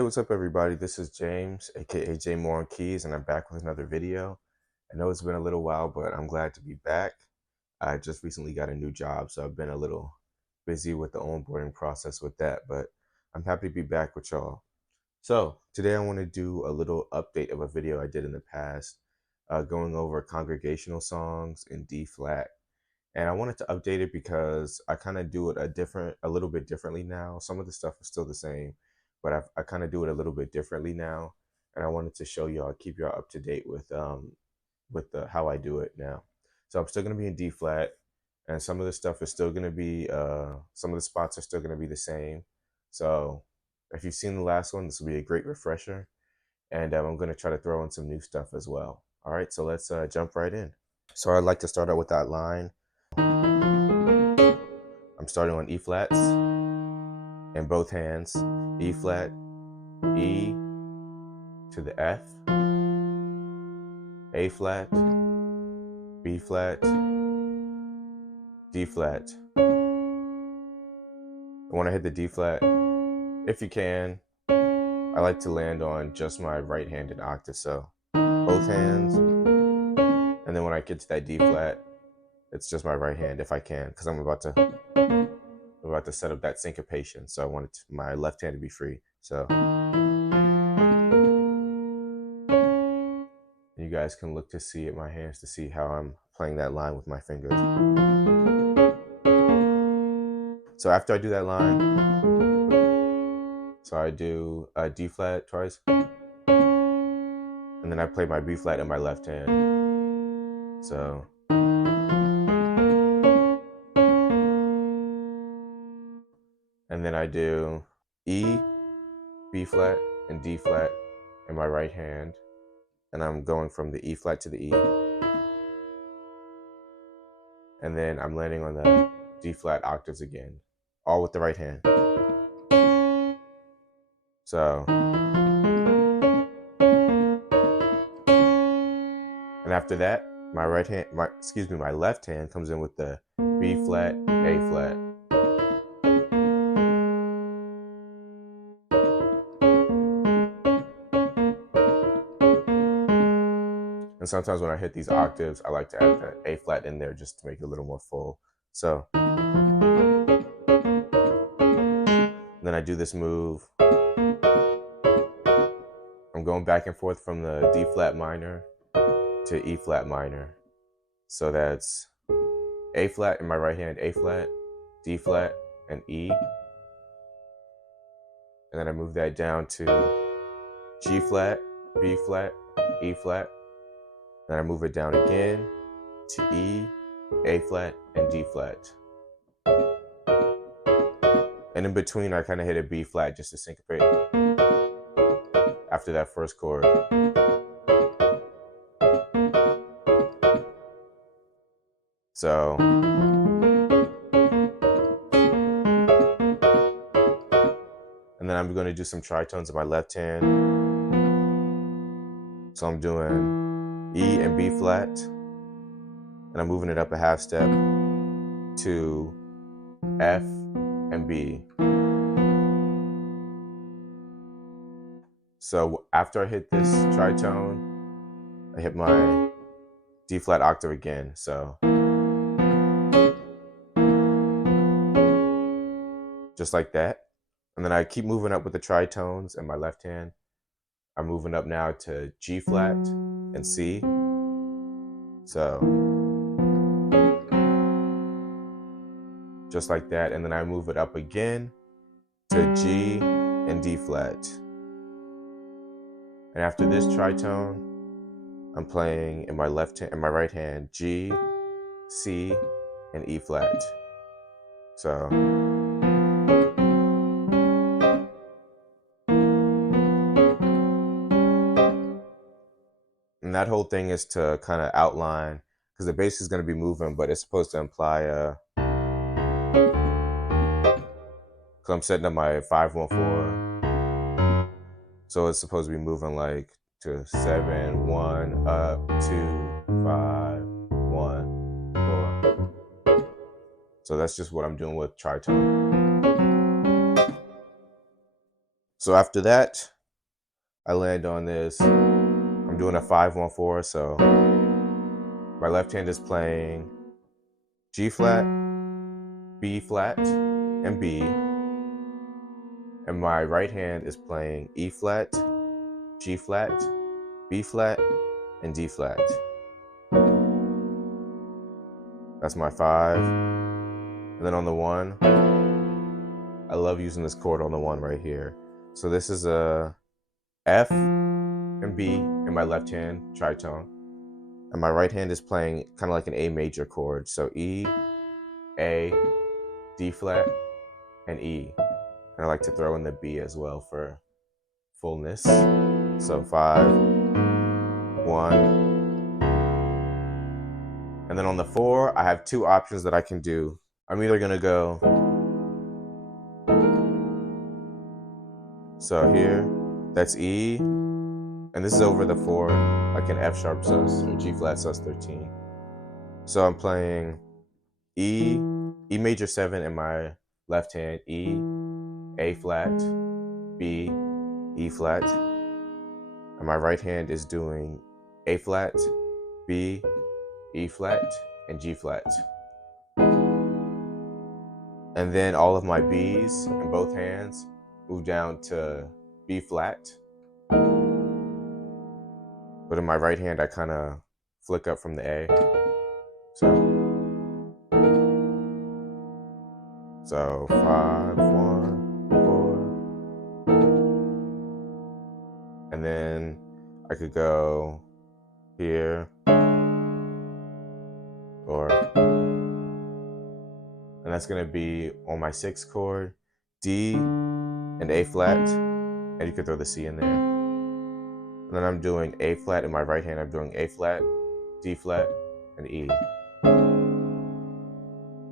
Hey, what's up, everybody? This is James, aka jmooreonkeys, and I'm back with another video. I know it's been a little while, but I'm glad to be back. I just recently got a new job, so I've been a little busy with the onboarding process with that, but I'm happy to be back with y'all. So today I want to do a little update of a video I did in the past, going over congregational songs in D flat. And I wanted to update it because I kind of do it a little bit differently now. Some of the stuff is still the same, but I kind of do it a little bit differently now. And I wanted to show y'all, keep y'all up to date with how I do it now. So I'm still gonna be in D flat, and some of the stuff is still gonna be some of the spots are still gonna be the same. So if you've seen the last one, this will be a great refresher, and I'm gonna try to throw in some new stuff as well. All right, so let's jump right in. So I'd like to start out with that line. I'm starting on E flats in both hands, E flat, E to the F, A flat, B flat, D flat. And when I hit the D flat, if you can, I like to land on just my right-handed octave, so both hands, and then when I get to that D flat, it's just my right hand if I can, because I'm about to set up that syncopation, so I want my left hand to be free. So you guys can look to see at my hands to see how I'm playing that line with my fingers. So after I do that line, so I do a D flat twice, and then I play my B flat in my left hand. So and then I do E, B flat, and D flat in my right hand, and I'm going from the E flat to the E, and then I'm landing on the D flat octaves again, all with the right hand. So, and after that, my left hand comes in with the B flat, A flat. And sometimes when I hit these octaves, I like to add the A flat in there just to make it a little more full. So then I do this move. I'm going back and forth from the D flat minor to E flat minor. So that's A flat in my right hand, A flat, D flat, and E. And then I move that down to G flat, B flat, E flat. Then I move it down again to E, A flat, and D flat. And in between, I kind of hit a B flat just to syncopate after that first chord. So and then I'm going to do some tritones in my left hand. So I'm doing E and B flat, and I'm moving it up a half step to F and B. So after I hit this tritone, I hit my D flat octave again. So just like that. And then I keep moving up with the tritones in my left hand. I'm moving up now to G flat and C. So just like that. And then I move it up again to G and D flat. And after this tritone, I'm playing in my right hand, G, C, and E flat. So and that whole thing is to kind of outline, because the bass is going to be moving, but it's supposed to imply because I'm setting up my 5-1-4, so it's supposed to be moving like to 7-1 up 2-5-1-4. So that's just what I'm doing with tritone. So after that, I land on this. I'm doing a 5-1-4, so my left hand is playing G flat, B flat, and B, and my right hand is playing E flat, G flat, B flat, and D flat. That's my 5. And then on the 1, I love using this chord on the 1 right here. So this is a F and B in my left hand, tritone. And my right hand is playing kind of like an A major chord. So E, A, D flat, and E. And I like to throw in the B as well for fullness. So 5, 1. And then on the 4, I have 2 options that I can do. I'm either gonna go, so here, that's E, and this is over the 4, like an F sharp sus or G flat sus 13. So I'm playing E, E major 7 in my left hand, E, A flat, B, E flat, and my right hand is doing A flat, B, E flat, and G flat. And then all of my B's in both hands move down to B flat. But in my right hand, I kind of flick up from the A. So 5, 1, 4. And then I could go here, and that's gonna be on my 6th chord, D and A flat, and you could throw the C in there. And then I'm doing A flat in my right hand, I'm doing A flat, D flat, and E.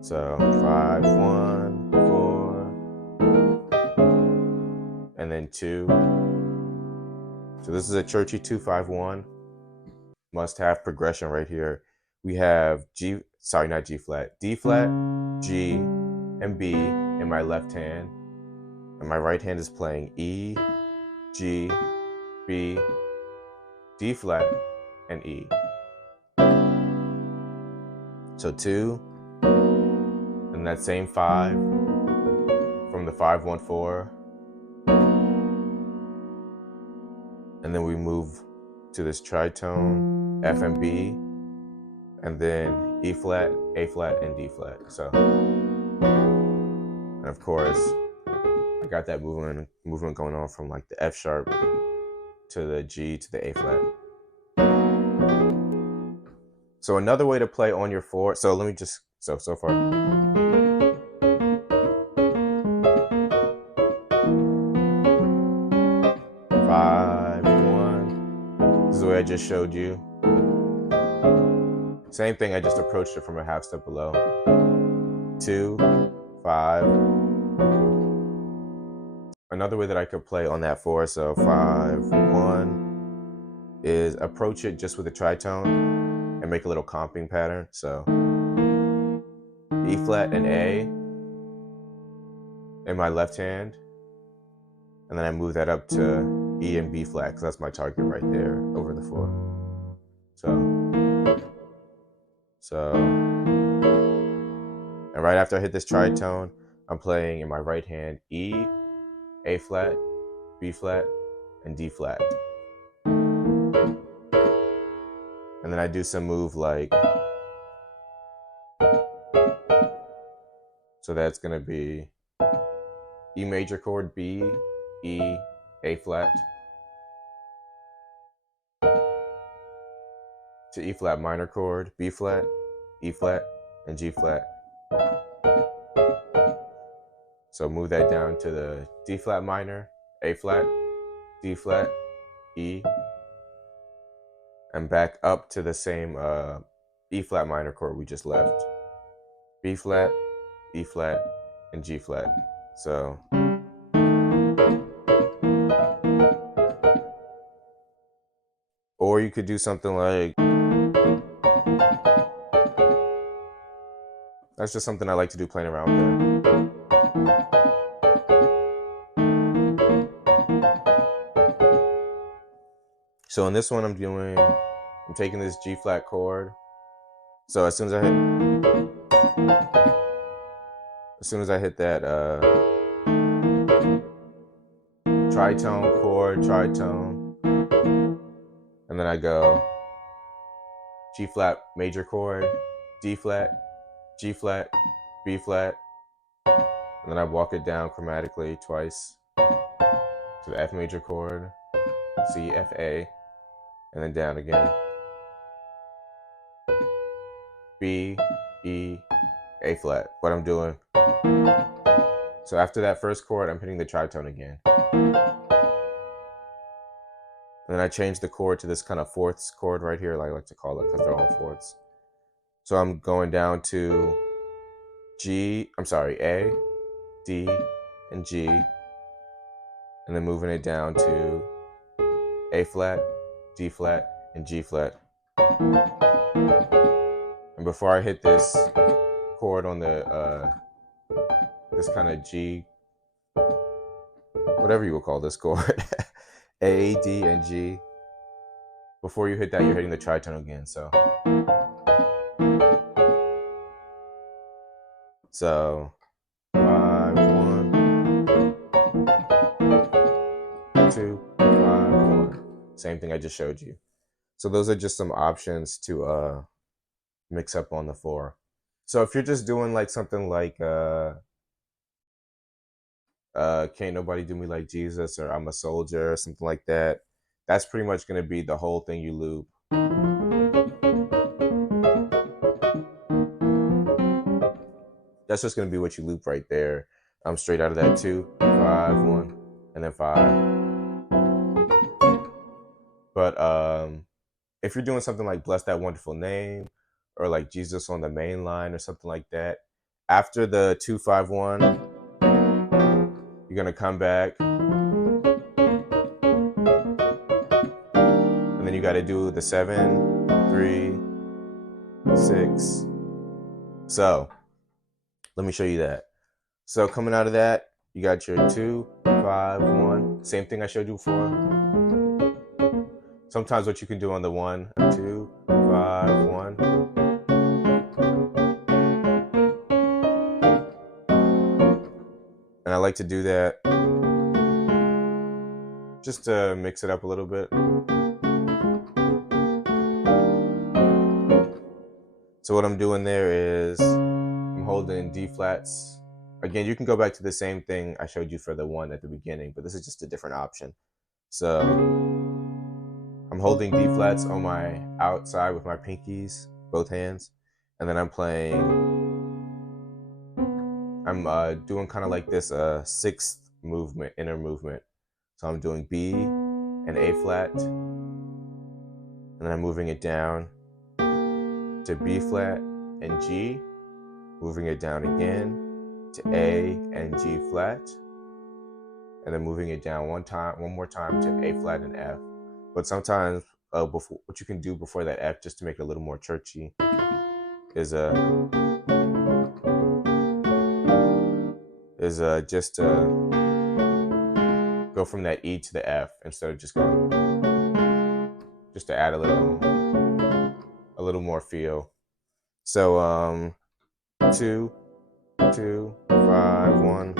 So 5, 1, 4, and then 2. So this is a Churchy 2-5-1. Must-have progression right here. We have D flat, G, and B in my left hand, and my right hand is playing E, G, B, D flat, and E. So 2, and that same 5 from the 5-1-4, and then we move to this tritone, F and B, and then E flat, A flat, and D flat. So, and of course, I got that movement going on from like the F sharp to the G to the A flat. So another way to play on your 4, so let me just, so far. 5, 1. This is the way I just showed you. Same thing, I just approached it from a half step below. 2, 5. Another way that I could play on that 4, so 5, 1, is approach it just with a tritone and make a little comping pattern. So E flat and A in my left hand, and then I move that up to E and B flat, because that's my target right there over the 4. So, and right after I hit this tritone, I'm playing in my right hand E, A flat, B flat, and D flat. And then I do some move like, so that's gonna be E major chord, B, E, A flat, to E flat minor chord, B flat, E flat, and G flat. So move that down to the D flat minor, A flat, D flat, E, and back up to the same E flat minor chord we just left. B flat, E flat, and G flat. So or you could do something like, that's just something I like to do playing around there. So in this one, I'm taking this G flat chord. So as soon as I hit that tritone chord, tritone, and then I go G flat major chord, D flat, G flat, B flat, and then I walk it down chromatically twice to the F major chord, C, F, A, and then down again. B, E, A flat. What I'm doing. So after that first chord, I'm hitting the tritone again. And then I change the chord to this kind of fourths chord right here, I like to call it, because they're all fourths. So I'm going down to A, D, and G, and then moving it down to A flat, D flat, and G flat. And before I hit this chord on the this kind of G, whatever you will call this chord, A, D, and G. Before you hit that, you're hitting the tritone again. So 5, 1, 2, 5, 1. Same thing I just showed you. So those are just some options to mix up on the 4. So if you're just doing like something like Can't Nobody Do Me Like Jesus, or I'm a Soldier, or something like that, that's pretty much going to be the whole thing you loop. That's just going to be what you loop right there. I'm straight out of that 2, 5, 1, and then 5. But if you're doing something like Bless That Wonderful Name, or like Jesus on the Mainline, or something like that, after the 2, 5, 1, you're going to come back, and then you got to do the 7, 3, 6. So let me show you that. So coming out of that, you got your 2, 5, 1. Same thing I showed you before. Sometimes what you can do on the 1, 2, 5, 1. And I like to do that just to mix it up a little bit. So what I'm doing there is I'm holding D flats. Again, you can go back to the same thing I showed you for the 1 at the beginning, but this is just a different option. So I'm holding D flats on my outside with my pinkies, both hands, and then I'm doing kind of like this 6th movement, inner movement. So I'm doing B and A flat, and then I'm moving it down to B flat and G, moving it down again to A and G flat, and then moving it down one more time to A flat and F. But sometimes before, what you can do before that F, just to make it a little more churchy, is just go from that E to the F instead of just going, just to add a little more feel. So 2, 2, 5, 1.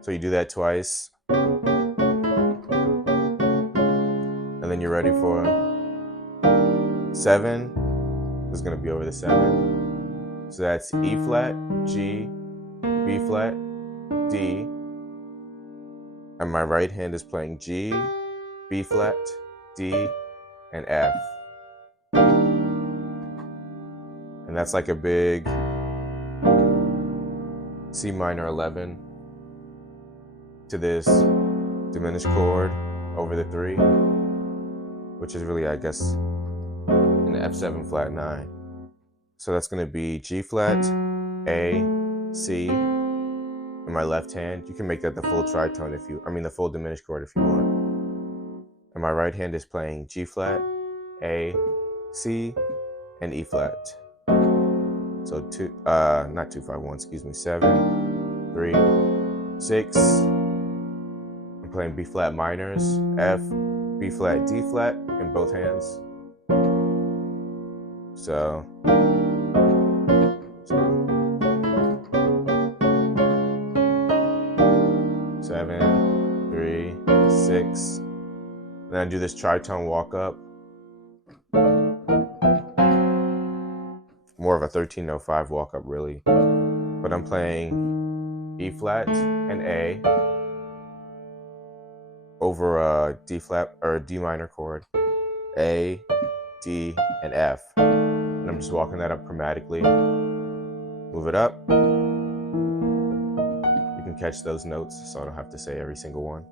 So you do that twice, and then you're ready for 7. Is going to be over the 7. So that's E flat, G, B flat, D, and my right hand is playing G, B flat, D, and F. And that's like a big C minor 11 to this diminished chord over the 3, which is really, I guess, an F7 flat 9. So that's going to be G flat, A, C, in my left hand. You can make that the full tritone the full diminished chord if you want. And my right hand is playing G flat, A, C, and E flat. So not 2, 5, 1, excuse me, 7, 3, 6. I'm I'm playing B flat minors, F, B flat, D flat in both hands. So 7, 3, 6. Then I do this tritone walk up. More of a 1305 walk up, really. But I'm playing E flat and A over a D flat or a D minor chord, A, D, and F. And I'm just walking that up chromatically. Move it up. You can catch those notes, so I don't have to say every single one.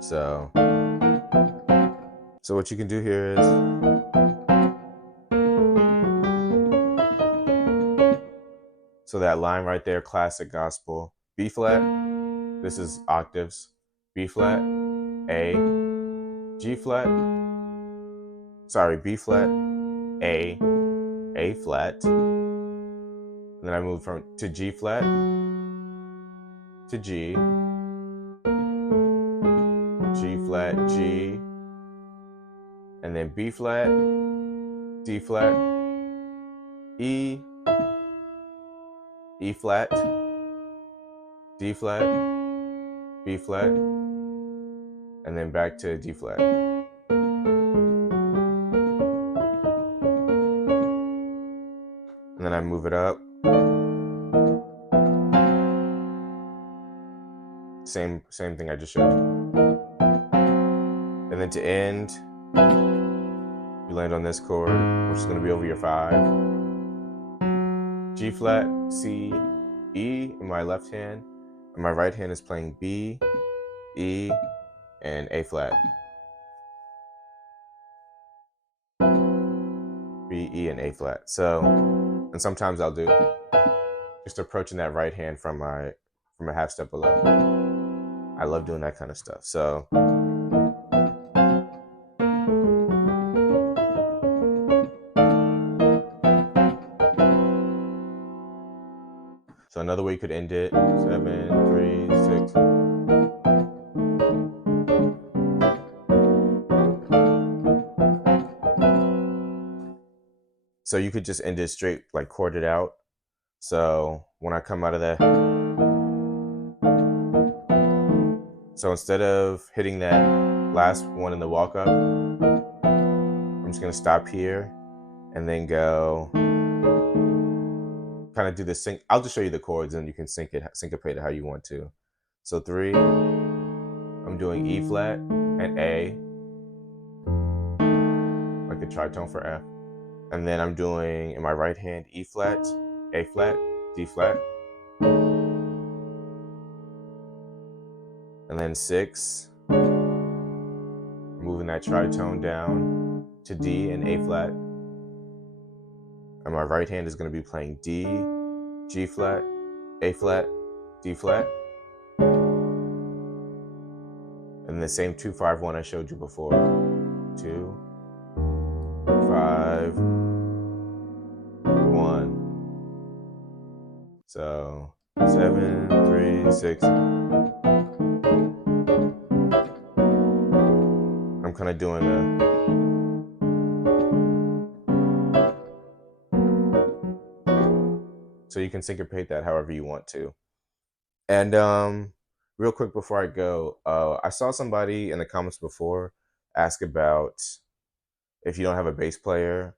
So what you can do here is so that line right there, classic gospel, B flat, this is octaves, B flat, A, G flat, sorry, B flat, A flat, and then I move to G flat, to G, G flat, G, and then B flat, D flat, E, E flat, D flat, B flat, and then back to D flat. And then I move it up. Same thing I just showed you. And then to end, you land on this chord, which is going to be over your 5. G flat, C, E in my left hand, and my right hand is playing B, E, and A flat. B, E, and A flat. So, and sometimes I'll do just approaching that right hand from a half step below. I love doing that kind of stuff. So another way you could end it, 7, 3, 6. So you could just end it straight, like chord it out. So when I come out of that, so instead of hitting that last one in the walk up, I'm just gonna stop here and then go kind of do the sync. I'll just show you the chords and you can syncopate it how you want to. So 3, I'm doing E flat and A, like a tritone for F. And then I'm doing in my right hand E flat, A flat, D flat. And then 6, moving that tritone down to D and A flat. And my right hand is going to be playing D, G flat, A flat, D flat. And the same 2, 5, 1 I showed you before. 2, 5, 1. So 7, 3, 6. I'm kind of doing so you can syncopate that however you want to. And real quick before I go, I saw somebody in the comments before ask about if you don't have a bass player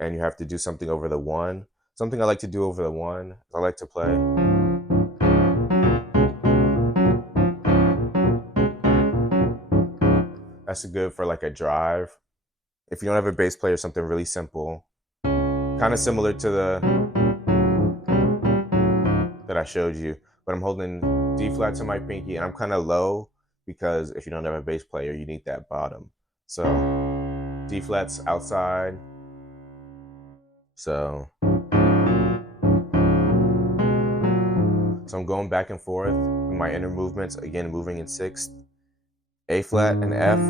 and you have to do something over the 1. Something I like to do over the 1, I like to play. That's good for like a drive. If you don't have a bass player, something really simple, kind of similar to the that I showed you, but I'm holding D flat to my pinky and I'm kind of low because if you don't have a bass player, you need that bottom. So D flat's outside. So I'm going back and forth in my inner movements, again moving in 6th, A flat and F,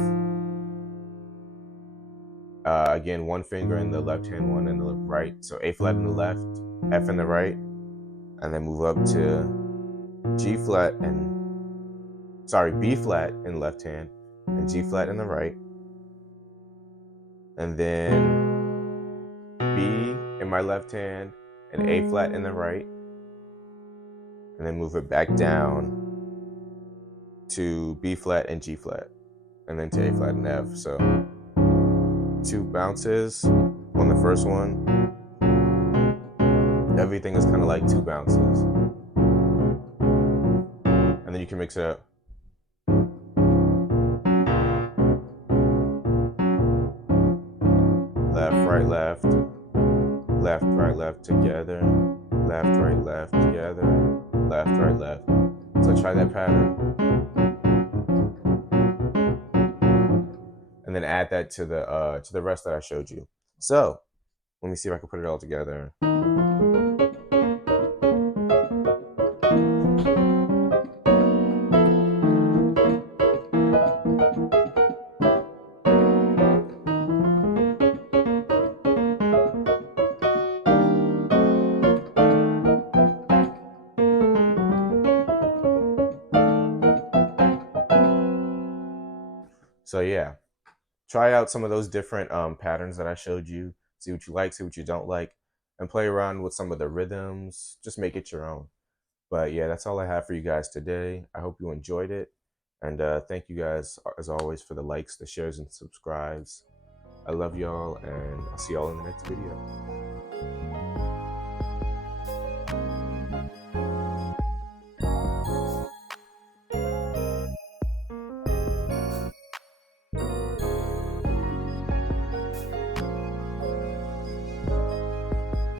Again, one finger in the left hand, one in the right. So A flat in the left, F in the right, and then move up to B flat in left hand, and G flat in the right, and then B in my left hand, and A flat in the right, and then move it back down to B flat and G flat, and then to A flat and F. So 2 bounces on the first one. Everything is kind of like 2 bounces. And then you can mix it up. Left, right, left, right, left together, left, right, left together, left, right, left. So try that pattern. And then add that to the rest that I showed you. So let me see if I can put it all together. So yeah, try out some of those different patterns that I showed you. See what you like, see what you don't like, and play around with some of the rhythms. Just make it your own. But yeah, that's all I have for you guys today. I hope you enjoyed it. And thank you guys, as always, for the likes, the shares, and subscribes. I love y'all, and I'll see y'all in the next video.